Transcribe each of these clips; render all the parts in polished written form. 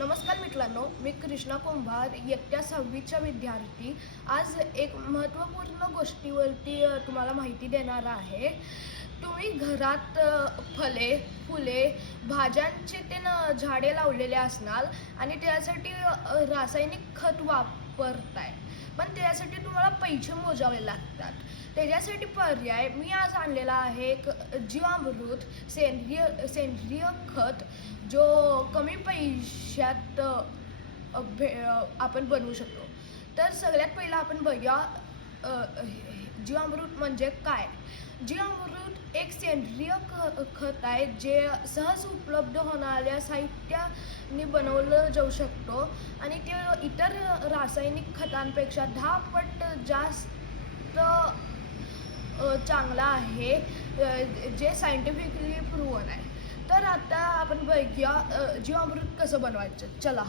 नमस्कार मित्रांनो, मी कृष्णा कुंभार इयत्ता 6वीचा विद्यार्थी. आज एक महत्त्वपूर्ण गोष्टीवरती तुम्हाला माहिती देणार आहे. तुम्ही घरात फळे, फुले, भाज्यांचे झाडे लावलेले असणार आणि त्यासाठी रासायनिक खत वापरताय, पण त्यासाठी तुम्हाला पैसे मोजावे लागतात. त्याच्यासाठी पर्याय मी आज आणलेला आहे एक जीवामृत सेंद्रिय खत, जो कमी पैशात आपण बनवू शकतो. तर सगळ्यात पहिला आपण बघूया जीवामृत म्हणजे काय. जीवामृत एक सेंद्रिय खत आहे जे सहज उपलब्ध होणाऱ्या साहित्याने बनवलं जाऊ शकतो आणि ते इतर रासायनिक खतांपेक्षा 10 पट जास्त चांगला आहे, जे सायंटिफिकली प्रूव्हन आहे. तर आता आपण बघूया जीवामृत कसं बनवायचं. चला.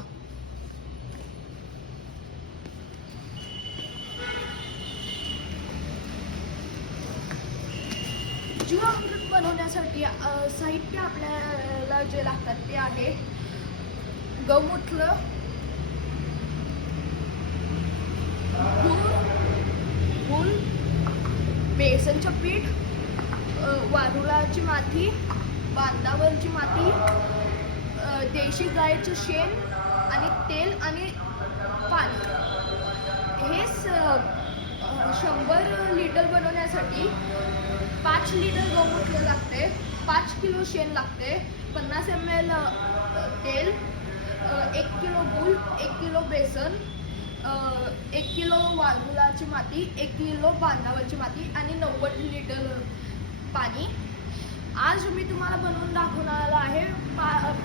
जीवामृत बनवण्यासाठी साहित्य आपल्याला जे लागतात ते आहे गौमूत्र, गूळ, बेसनचं पीठ, वारुळाची माती, बांधावरची माती, देशी गायचं शेण आणि तेल आणि पाणी. हे 100 लिटर बनवण्यासाठी 5 लिटर गौमूत्र लागते, 5 किलो शेण लागते, 50 ml तेल, 1 किलो गूळ, 1 किलो बेसन, 1 किलो वारुळाची माती, 1 किलो बांधावरची माती आणि 90 लिटर पाणी. आज मी तुम्हाला बनवून दाखवणार आहे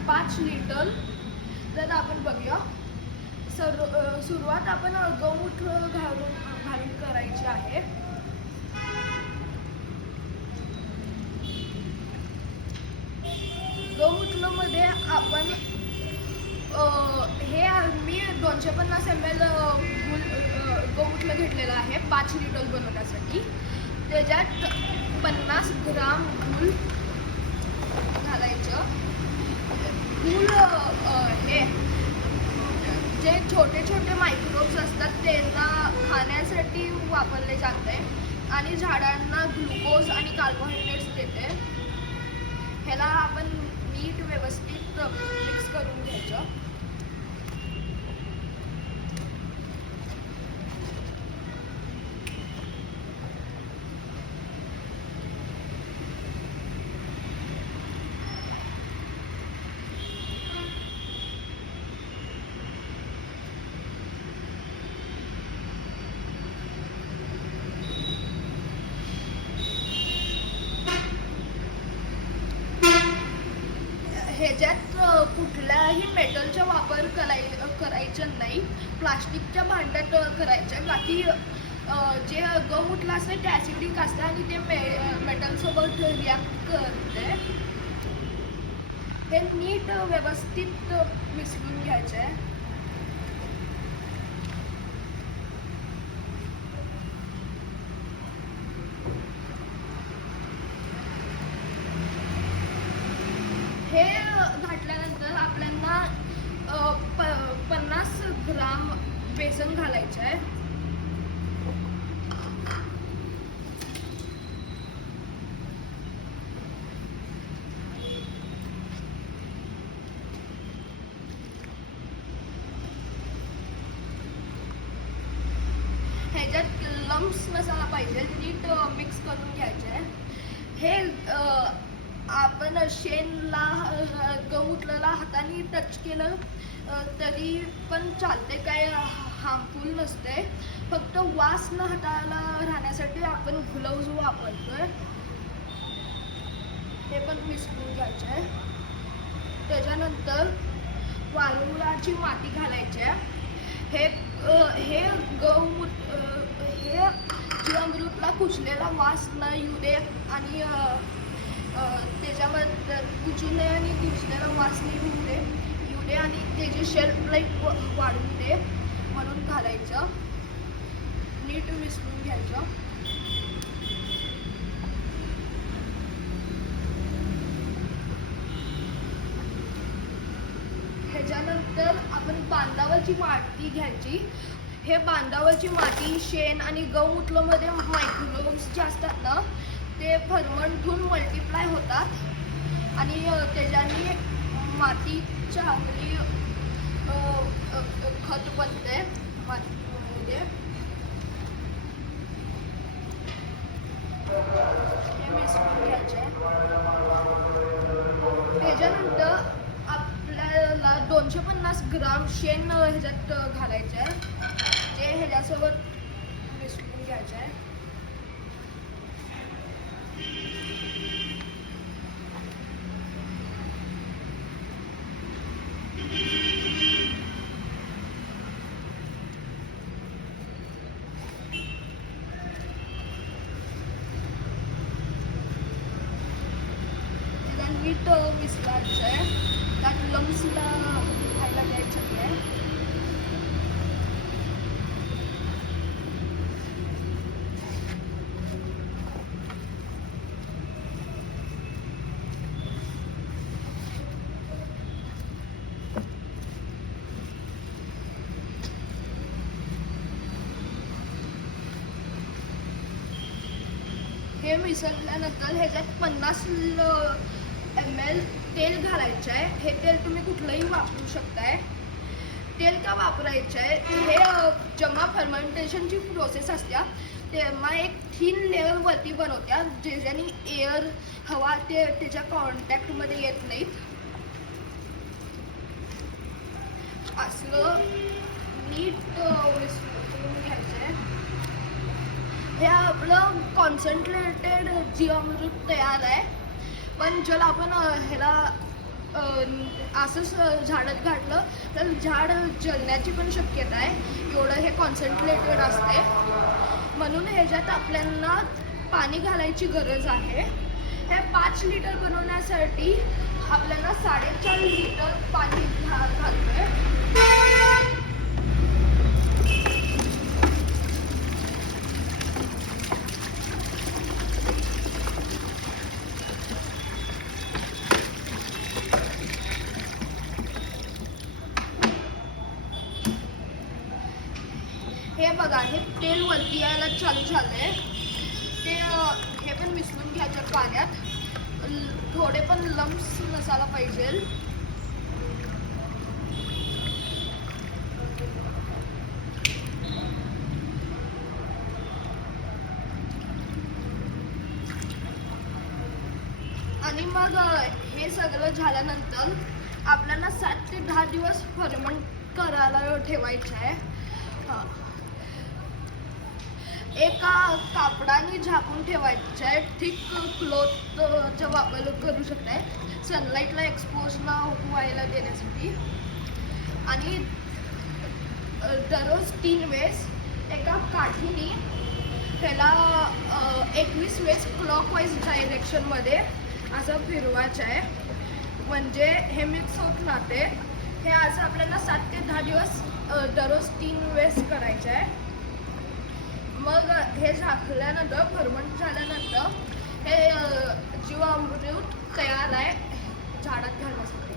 5 लिटर. तर आपण बघूया. सुरुवात आपण गौमूत्र घालून करायची आहे. गौमूत्रमध्ये आपण हे मी 250 ml गौमूत्र घेतलेलं आहे 5 लिटर बनवण्यासाठी. त्याच्यात 50 ग्राम गूळ घालायचं. गूळ हे जे छोटे छोटे मायक्रोब्स असतात त्यांना खाण्यासाठी वापरले जाते आणि झाडांना ग्लुकोज आणि कार्बोहायड्रेट्स देते. ह्याला आपण नीट व्यवस्थित मिक्स करून घ्यायचं. ह्याच्यात कुठल्याही मेटलचा वापर करायचा नाही. प्लास्टिकच्या भांड्यात करायचं, बाकी जे गौमूत्र असते ते ॲसिडिक असते आणि ते मेटलसोबत रिॲक्ट करते. हे नीट व्यवस्थित मिसळून घ्यायचं आहे. हे घातल्यानंतर आपल्याला 50 ग्राम बेसन घालायचं आहे. ह्याच्यात लम्स नसायला पाहिजे, नीट मिक्स करून घ्यायचं आहे. हे आपण शेणला गौमूत्राला हाताने टच केलं तरी पण चालते, काय हार्मफुल नसते. फक्त वास न हाताला राहण्यासाठी आपण ग्लोव्ज वापरतोय. ते पण मिसळून घ्यायचं आहे. त्याच्यानंतर वारुळाची माती घालायची आहे. हे गौमूत्र हे जीवामृतला कुचलेला वास न येऊ दे आणि त्याच्यामध्ये कुचून दे आणि कुचलेला वास नाही येऊ दे आणि त्याची शेल्फ लाईफ वाढवू दे म्हणून घालायचं. नीट मिसळून घ्यायचं. ह्याच्यानंतर आपण बांधावरची माती घ्यायची. हे बांधावरची माती, शेण आणि गौमूत्रामध्ये मायक्रोब्स जे असतात ना ते फर्मंट होऊन मल्टिप्लाय होतात आणि त्याच्याने माती चांगली खत बनते मातीमध्ये. हे मिसळून घ्यायचे. त्याच्यानंतर आपल्याला 250 ग्राम शेण ह्याच्यात घालायचं आहे, जे ह्याच्यासोबत मिसळून घ्यायचं आहे. नीट मिसळायचं आहे, त्यात लम्सला खायला द्यायचं नाही. हे मिसळल्यानंतर ह्याच्यात 50 ml तेल घालायचं आहे. हे तेल तुम्ही कुठलंही वापरू शकताय. तेल का वापरायचं आहे, हे जेव्हा फर्मेंटेशनची प्रोसेस असते तेव्हा एक थिन लेअर वरती बनवत्या, ज्याच्याने एअर हवा त्याच्या कॉन्टॅक्टमध्ये येत नाहीत. असलं नीट मिसळून घ्यायचं आहे. हे आपलं कॉन्सन्ट्रेटेड जीवामृत तयार आहे. पण जर आपण ह्याला असंच झाडात घातलं तर झाड जळण्याची पण शक्यता आहे, एवढं हे कॉन्सन्ट्रेटेड असते. म्हणून ह्याच्यात आपल्याला पाणी घालायची गरज आहे. हे 5 लिटर बनवण्यासाठी आपल्याला 4.5 लिटर पाणी घालतोय. हे बघा, हे तेल वरती यायला चालू झालंय. हे पण मिसळून घ्यायचं पाण्यात. थोडे पण लम्स नसायला पाहिजे. आणि मग हे सगळं झाल्यानंतर आपल्याला 7 ते 10 दिवस फर्मेंट करायला ठेवायचं आहे. एका कापडाने झाकून ठेवायचं आहे. थिक क्लॉथचा वापर करू शकताय, सनलाईटला एक्सपोज न व्हायला देण्यासाठी. आणि दररोज 3 वेळेस एका काठीने ह्याला 21 वेळेस क्लॉकवाईज डायरेक्शनमध्ये असं फिरवायचं आहे, म्हणजे हे मिक्स होत राहते. हे असं आपल्याला 7 ते 10 दिवस दररोज 3 वेळेस करायचं आहे. मग हे झाकल्यानंतर फर्मेंट झाल्यानंतर हे जीवामृत तयार आहे झाडात घालण्यासाठी.